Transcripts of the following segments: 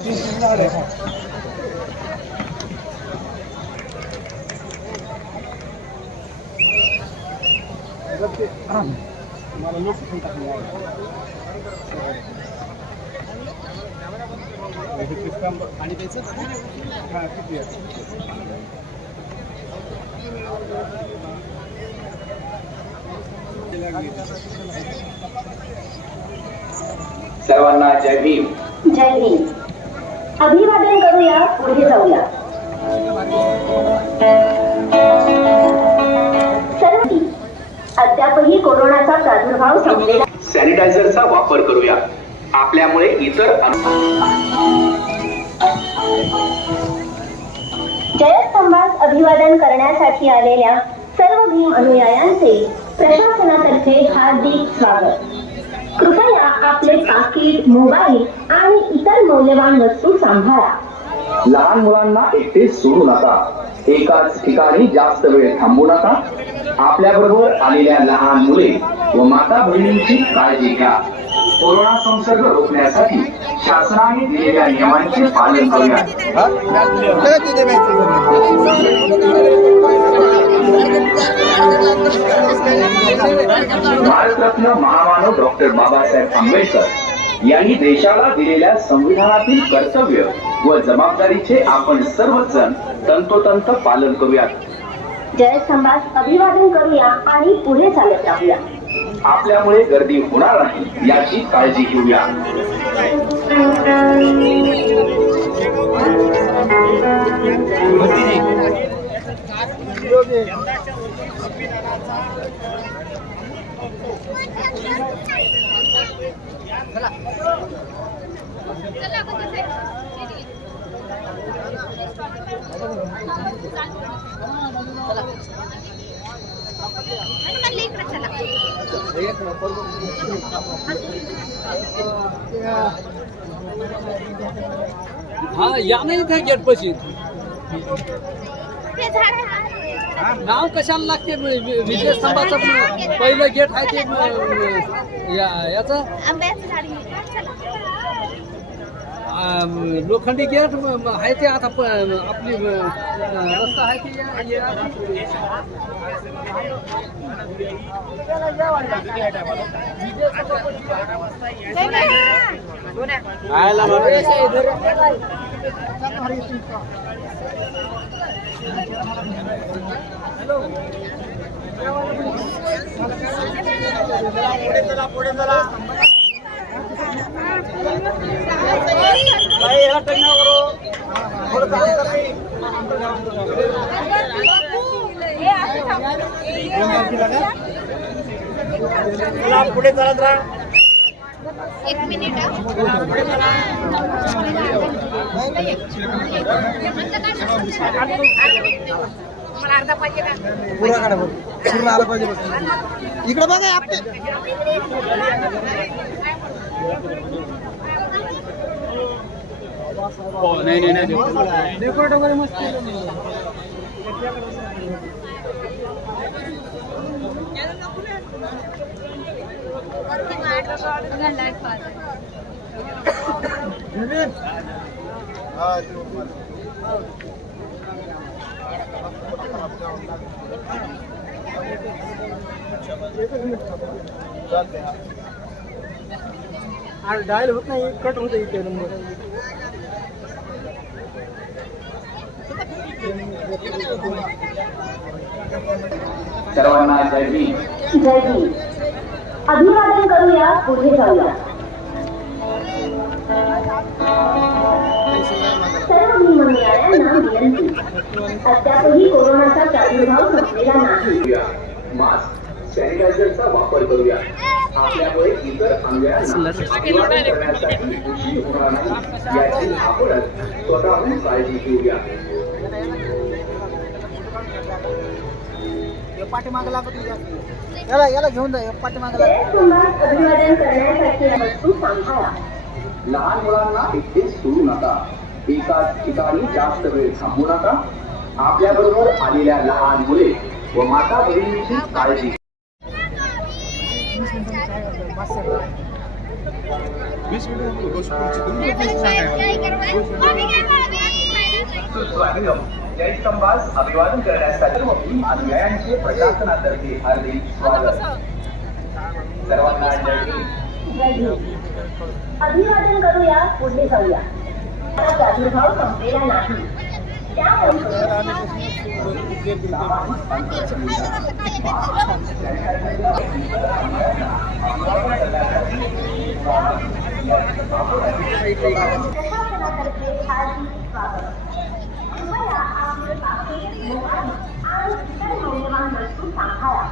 आणि त्याचं सर्वांना जय भीम. जय भीम. अभिवादन करूया, पुढे जाऊया. सर्वती अद्यापही कोरोनाचा प्रादुर्भाव संपलेला. सॅनिटायझरचा वापर करूया. आपल्यामुळे इतर जयस्तंभास अभिवादन करण्यासाठी आलेल्या सर्व भीम अनुयायांचे प्रशासनातर्फे हार्दिक स्वागत. कृपया आपले पाकीट, मोबाईल आणि इतर मौल्यवान वस्तू सांभाळा. लहान मुलांना एकटे सोडू नका. एकाच ठिकाणी जास्त वेळ थांबू नका. आपल्याबरोबर आलेल्या लहान मुले व माता बहिणींची काळजी घ्या. कोरोना संसर्ग रोखण्यासाठी शासनाने दिलेल्या नियमांचे पालन करूया. भारतरत्न महामानव डॉक्टर बाबासाहेब आंबेडकर यांनी देशाला दिलेल्या संविधानातील कर्तव्य व जबाबदारीचे आपण सर्वजण तंतोतंत पालन करूयात. जयस्तंभास अभिवादन करूया आणि पुढे चालत राहूया. आपल्यामुळे गर्दी होणार नाही याची काळजी घेऊया. हा या नाही त्या गेट पशी नाव कशाला लागते. विजय स्तंभाचं पहिलं गेट आहे ते याचं लोखंडी गेट आहे ते. आता आपली रस्ता आहे ते पुढे चालत राहा. एक मिनिट. मला अर्धा पाहिजे का? पूर्ण काढा, पूर्ण आलं पाहिजे. इकडे बघा आपले. नाही डेकोरेट वगैरे मस्त. डायल होत नाही, कट होत इथे नंबर. सर्वांना जय भीम. जय भीम. अभिवादन करूया, पुढे जाऊया. सर्व भीम अनुयायांना विनंती. अद्यापही कोरोनाचा प्रादुर्भाव संपलेला नाही. मास्क, सॅनिटायझरचा वापर करूया. आपल्यामुळे इतर अंगांना अभिवादन करण्यासाठी उशीर होणार नाही याची आपणच स्वतःहून काळजी घेऊया. पाठीमागे लागत याला घेऊन जा. पाठीमागे अभिवादन करण्यासाठी वस्तू सांभाळा. लहान मुलांना एकटे सोडू नका. एकाच ठिकाणी जास्त वेळ थांबू नका. आपल्याबरोबर आलेल्या लहान मुले व माता बहिणींची काळजी. सुस्वागतम. जय स्तंभास अभिवादन करण्यासाठी सर्व अनुयायांचे प्रशासनातर्फे हार्दिक स्वागत. सर्वांना जय हिंद. अभिवादन करूया, पुढे जाऊया. प्रादुर्भाव संपलेला नाही. प्रशासनातर्फे हार्दिक स्वागत. कृपया आपले पाकीट, मोबाईल आणि इतर मौल्यवान वस्तू सांभाळा.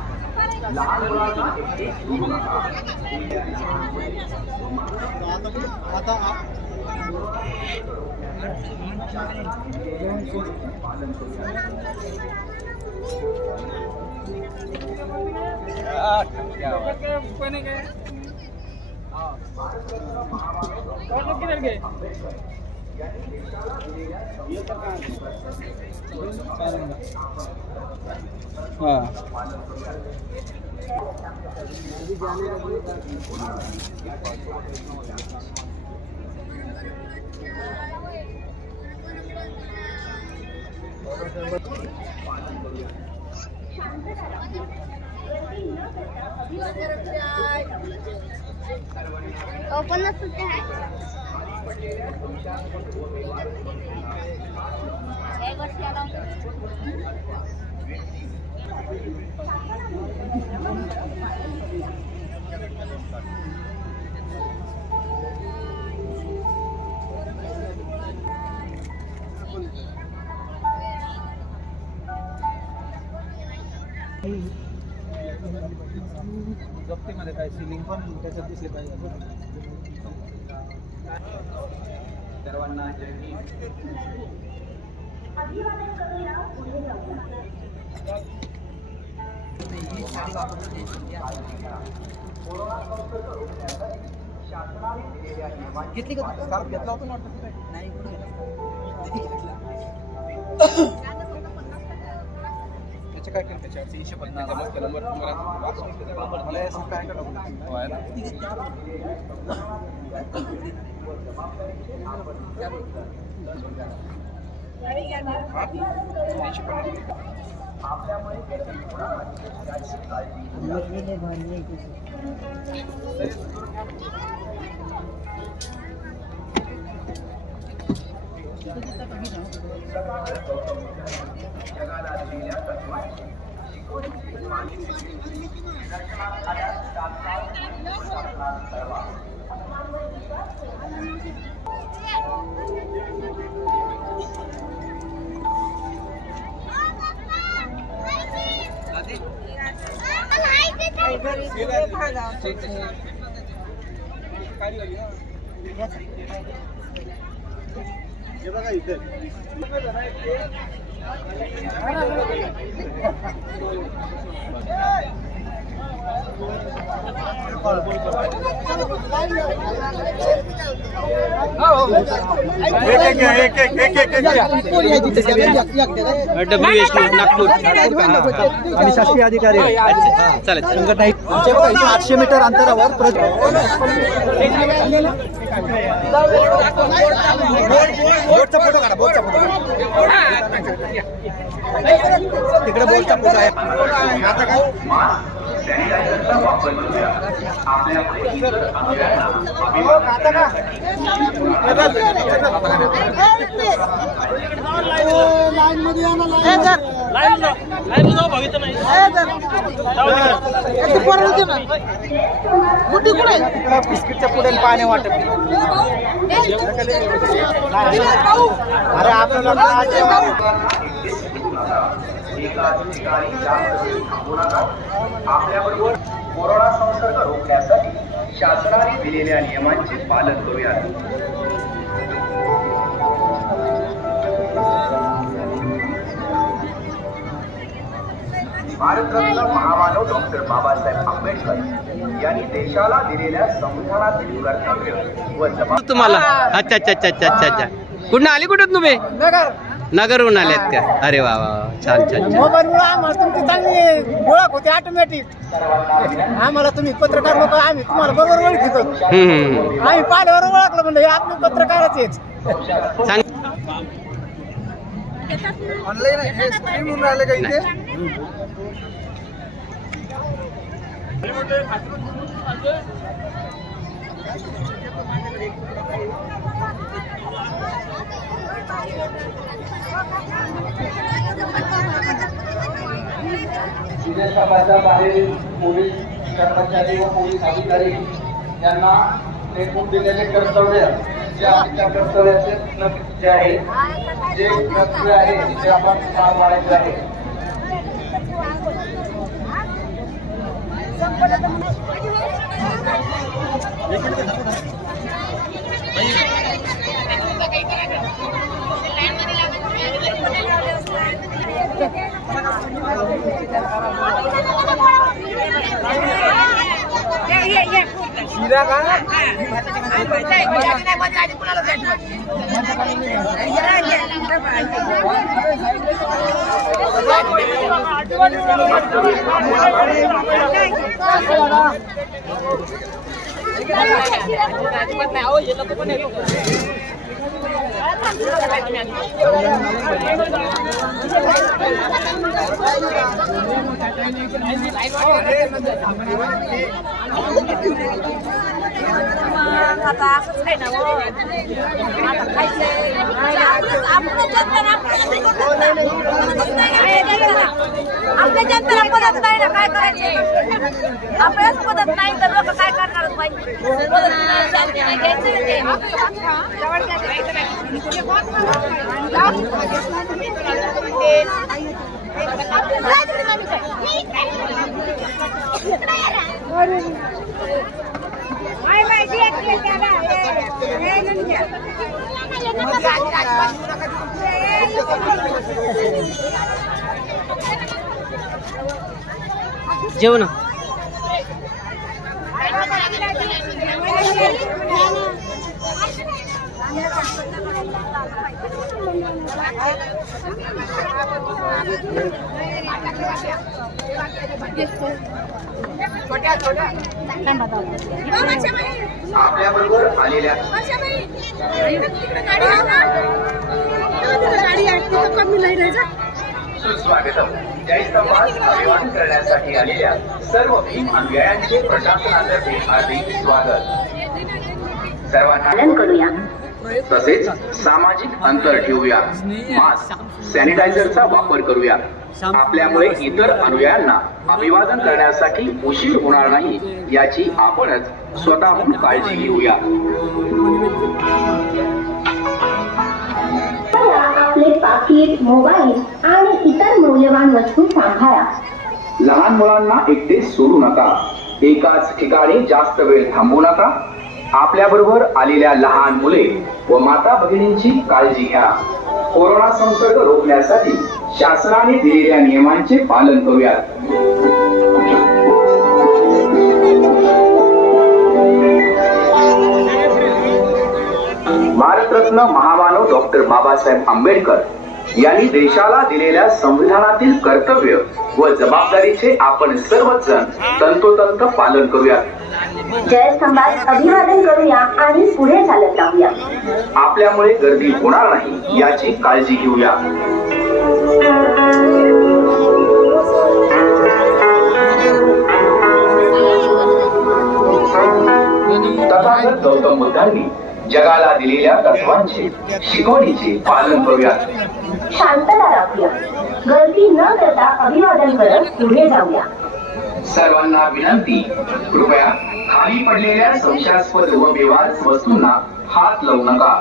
लहान मुलांना एकटे सोडू नका. ओपन सुट्टे आहे जप्तीमध्ये काय सिलिंग पण त्याच्यात दिसले पाहिजे. सर्वांना जय हिंद. अभिवादन करूया, पुढे जाऊया. घेतली का स्कार्फ घेतला होता ना वाटतं? नाही त्याचे काय केलं त्याच्या 350 जमा केलं मला असं काय आणि शासकीय अधिकारी चालेल. संघटना 800 मीटर अंतरावर बोटचा फोटो काढा. बोटचा फोटो तिकडे बोटचा फोटो आहे. आता काय सॅनिटायझरचा वापर करूया. आपल्यामुळे इतर अनुयायांना अभिवादन बिस्किटच्या पुढे पाणी वाटत. अरे आपल्याला एकाच ठिकाणी जास्त वेळ थांबू नका. आपल्याबरोबर कोरोना संसर्ग रोखण्यासाठी शासनाने दिलेल्या नियमांचे पालन करूया. भारतरत्न महामानव डॉक्टर बाबासाहेब आंबेडकर यांनी देशाला दिलेल्या संविधानातील कर्तव्य व जबाबदारी तुम्हाला अच्छा अच्छा अच्छा अच्छा अच्छा अच्छा कुठं आले कुठं तुम्ही नगरहून आलेत का? अरे वा वा वा. छान छान छान. मोबाईलमुळे आम्हाला तुमची चांगली ओळख होती ऑटोमॅटिक. आम्हाला तुम्ही पत्रकार लोक आम्ही तुम्हाला बरोबर ओळखीतो. आम्ही पाल्यावर ओळखलं म्हणजे हे आपले पत्रकाराचेच. सांग. ऑनलाईन हे स्ट्रीम होऊन राहिले का इथे? विदेशाबाहेर बाहेर पोलीस कर्मचारी व पोलीस अधिकारी यांना नेमून दिलेले कर्तव्य जे आहे त्या कर्तव्याचे जे आहे जे कर्तव्य आहे ते आपण पार पाडायचे आहे. शिरा का? आता असंच आहे ना हो. आता खायचंय आपल्या जनतेला मदत नाही ना, काय करायचे? आपल्याच मदत नाही तर लोक काय करणार पाहिजे? जेवण आपल्याबरोबर आलेल्या सुस्वागतम. जय स्तंभास अभिवादन करण्यासाठी आलेल्या सर्व भीम अनुयायांचे प्रशासनातर्फे हार्दिक स्वागत. सर्वांना पालन करूया. तसेच सामाजिक अंतर ठेवूया, मास्क सॅनिटायझरचा वापर करूया. आपल्यामुळे इतर अनुयायांना अभिवादन करण्यासाठी उशीर होणार नाही याची आपणच स्वतःहून काळजी घेऊया. आपले पाकिट, मोबाईल आणि इतर मौल्यवान वस्तू सांभाळा. लहान मुलांना एकटे सोडू नका. एकाच ठिकाणी जास्त वेळ थांबू नका. आपल्याबरोबर आलेल्या लहान मुले व माता भगिनींची काळजी घ्या. कोरोना संसर्ग रोखण्यासाठी शासनाने दिलेल्या नियमांचे पालन करूयात. भारतरत्न महामानव डॉक्टर बाबासाहेब आंबेडकर यांनी देशाला दिलेल्या संविधानातील कर्तव्य व जबाबदारीचे आपण सर्वच जण तंतोतंत पालन करूया. जयस्तंभात अभिवादन करूया आणि पुढे चालत राहूया. आपल्यामुळे गर्दी होणार नाही याची काळजी घेऊया. तथागत गौतम बुद्धांनी जगाला दिलेल्या तत्वांचे शिकवणीचे पालन करूयात. शांतता राखूया. गर्दी न करता अभिवादन करत पुढे जाऊया. सर्वांना विनंती, कृपया खाली पडलेल्या संशयास्पद व बेवारस वस्तूंना हात लावू नका.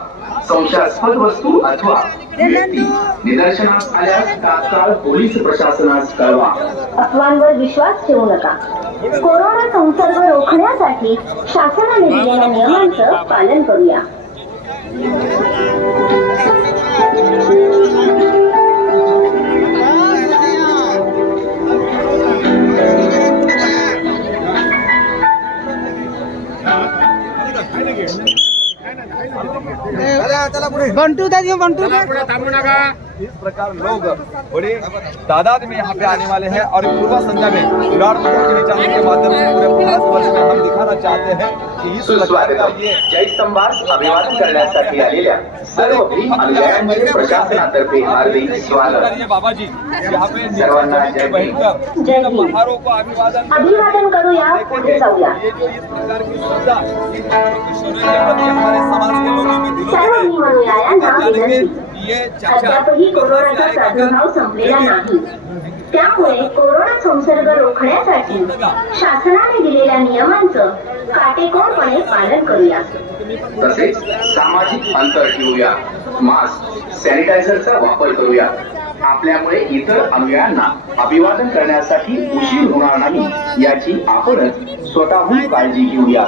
संशयास्पद वस्तू अथवा व्यक्ती निदर्शनास आल्यास तात्काळ पोलीस प्रशासनास कळवा. अफवांवर विश्वास ठेवू नका. कोरोना संसर्ग रोखण्यासाठी शासनाने दिलेल्या नियमांचं पालन करूया. बंटू दादी बंटू थांबू नका. इस प्रकार लोग बड़ी तादाद में यहाँ पे आने वाले हैं और पूर्व संध्या में विराट कोहली के निशान के माध्यम से पूरे भारतवर्ष में हम दिखाना चाहते हैं कि इस सुस्वागतम. जय स्तंभास अभिवादन करण्यासाठी आलेल्या सर्व भीम अनुयायांचे प्रशासनातर्फे हार्दिक स्वागत. बाबाजी यहाँ पे सर्वांना जय भीम. जय भीम. महारों को अभिवादन अभिवादन करूया, पुढे जाऊया. ये जो इस प्रकार की श्रद्धा ईश्वर के प्रति हमारे समाज के लोगों में दिलों सर्व में भीम अनुयायांना विनंती. ये चर्चा अद्यापही कोरोनाचा प्रादुर्भाव संपलेला नाही. त्यामुळे कोरोना संसर्ग रोखण्यासाठी शासनाने दिलेल्या नियमांचं काटेकोरपणे पालन करूया. तसेच सामाजिक अंतर ठेवूया, मास्क सॅनिटायझरचा वापर करूया. आपल्यामुळे इतर अनुयायांना अभिवादन करण्यासाठी उशीर होणार नाही याची आपणच स्वतःहून काळजी घेऊया.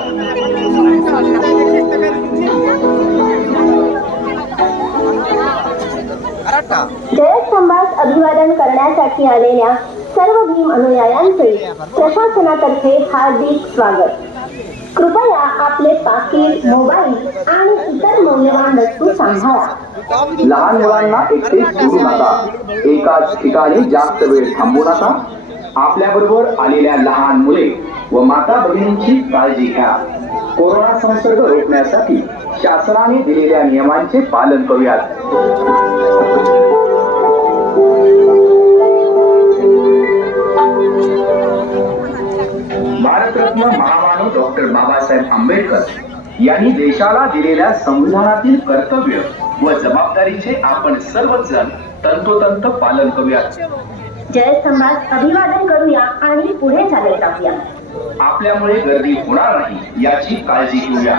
जयस्तंभास अभिवादन करण्यासाठी आलेल्या सर्व भीम अनुयायांचे प्रशासनातर्फे हार्दिक स्वागत. कृपया आपले पाकीट, मोबाईल आणि इतर मौल्यवान वस्तू सांभाळा. लहान मुलांना एकटे सोडू नका. एकाच ठिकाणी जास्त वेळ थांबू नका. आपल्याबरोबर आलेल्या लहान मुले व माता भगिनींची काळजी घ्या. कोरोना संसर्ग रोखण्यासाठी शासनाने दिलेल्या नियमांचे पालन करूयात. भारतरत्न महामानव डॉक्टर बाबासाहेब आंबेडकर यांनी देशाला दिलेल्या संविधानातील कर्तव्य व जबाबदारीचे आपण सर्वच जण तंतोतंत पालन करूयात. जयस्तंभास अभिवादन करूया आणि पुढे चालत जाऊया. आपल्यामुळे गर्दी होणार नाही याची काळजी घेऊया.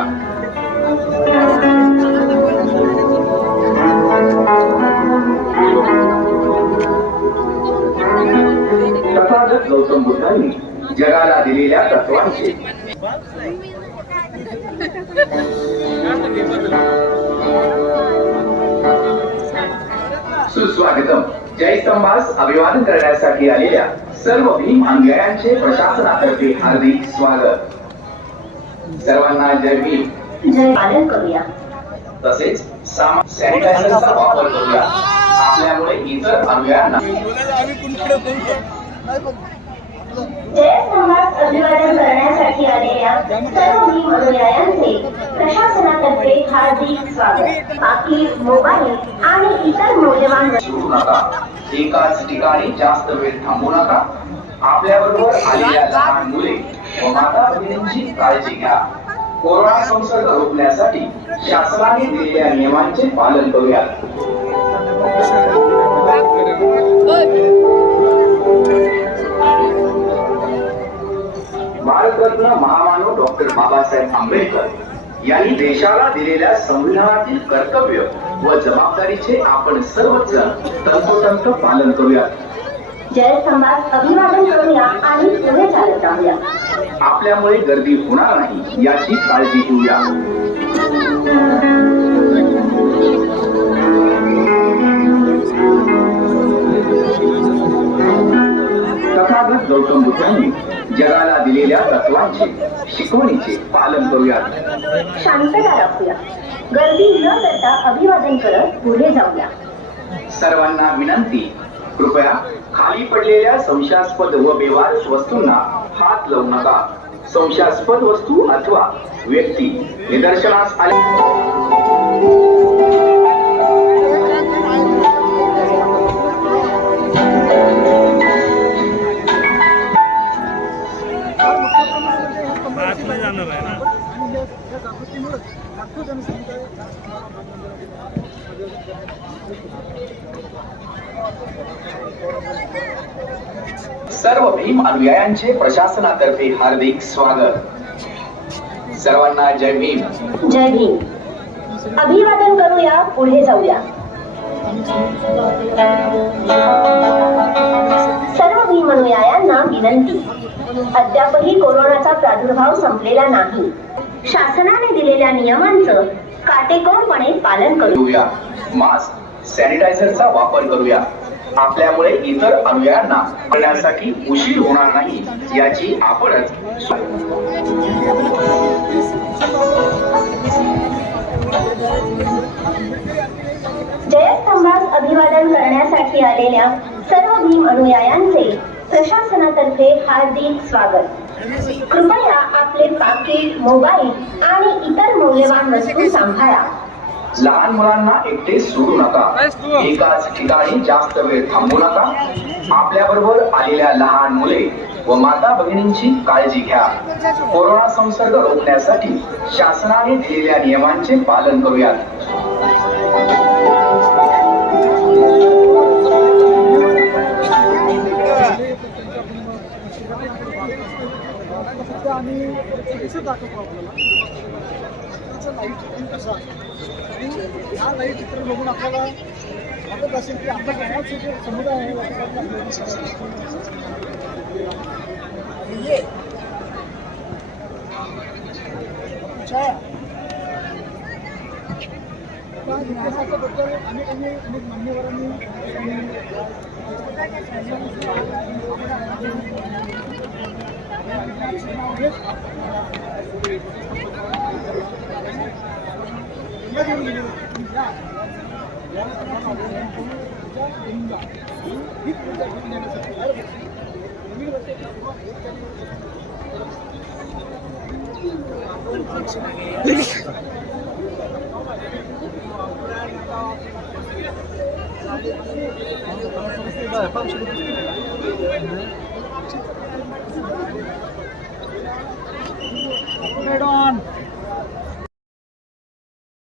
तथागत गौतम बुद्धांनी जगाला दिलेल्या तत्वांचे सुस्वागतम. जयस्तंभास अभिवादन करण्यासाठी आलेल्या सर्व भीम अनुयायांचे प्रशासनातर्फे हार्दिक स्वागत. सर्वांना जय भीम. जय पालन करूया. तसेच सॅनिटायझरचा वापर करूया. आपल्यामुळे इतर अनुयायांना जयस्तंभास अभिवादन करण्यासाठी आलेल्या सर्व भीम अनुयायांचे प्रशासनातर्फे हार्दिक स्वागत. पाकीट, मोबाईल आणि इतर मौल्यवान सोडू नका. एकाच ठिकाणी जास्त वेळ थांबू नका. आपल्याबरोबर आलेल्या लहान मुले व माता भगिनींची काळजी घ्या. कोरोना संसर्ग रोखण्यासाठी शासनाने दिलेल्या नियमांचे पालन करूया. भारतरत्न महामानव डॉक्टर बाबासाहेब आंबेडकर यांनी देशाला दिलेल्या संविधानातील कर्तव्य व जबाबदारीचे आपण सर्वच जण तंतोतंत पालन करूया. जयस्तंभास अभिवादन करूया आणि पुढे चालत जाऊया. आपल्यामुळे गर्दी होणार नाही याची काळजी घेऊया. तथागत गौतम बुद्धांनी जगाला दिलेल्या तत्वांचे शिकवणीचे पालन करूयात. शांतता राखूया. गर्दी न करता अभिवादन करत पुढे जाऊया. सर्वांना विनंती, कृपया खाली पडलेल्या संशयास्पद व बेवारस वस्तूंना हात लावू नका. संशयास्पद वस्तू अथवा व्यक्ती निदर्शनास आले सर्व भीम अनुयायांचे प्रशासनातर्फे हार्दिक स्वागत. सर्वांना जय भीम. जय भीम. अभिवादन करूया, पुढे जाऊया. सर्व भीम अनुयायांना विनंती, अद्यापही कोरोनाचा प्रादुर्भाव संपलेला नाही. शासनाने दिलेल्या नियमांचं काटेकोरपणे पालन करूया. मास्क सॅनिटायझरचा वापर करूया. आपल्यामुळे इतर अनुयायांना करण्यासाठी उशीर होणार नाही याची आपणच जयस्तंभास अभिवादन करण्यासाठी आलेल्या सर्व भीम अनुयायांचे प्रशासनातर्फे हार्दिक स्वागत. कृपया आपले पाकीट, मोबाईल आणि इतर मौल्यवान वस्तू सांभाळा. लहान मुलांना एकटे सोडू नका. एकाच ठिकाणी जास्त वेळ थांबू नका. आपल्या बरोबर आलेल्या लहान मुले व माता भगिनींची काळजी घ्या. कोरोना संसर्ग रोखण्यासाठी शासनाने दिलेल्या नियमांचे पालन करूयात. हा लाईव्ह चित्र बघून आपल्याला वाटत असेल की आपल्या गावाचे जे समुदाय आहे इतिहासाबद्दल अनेक मान्यवरांनी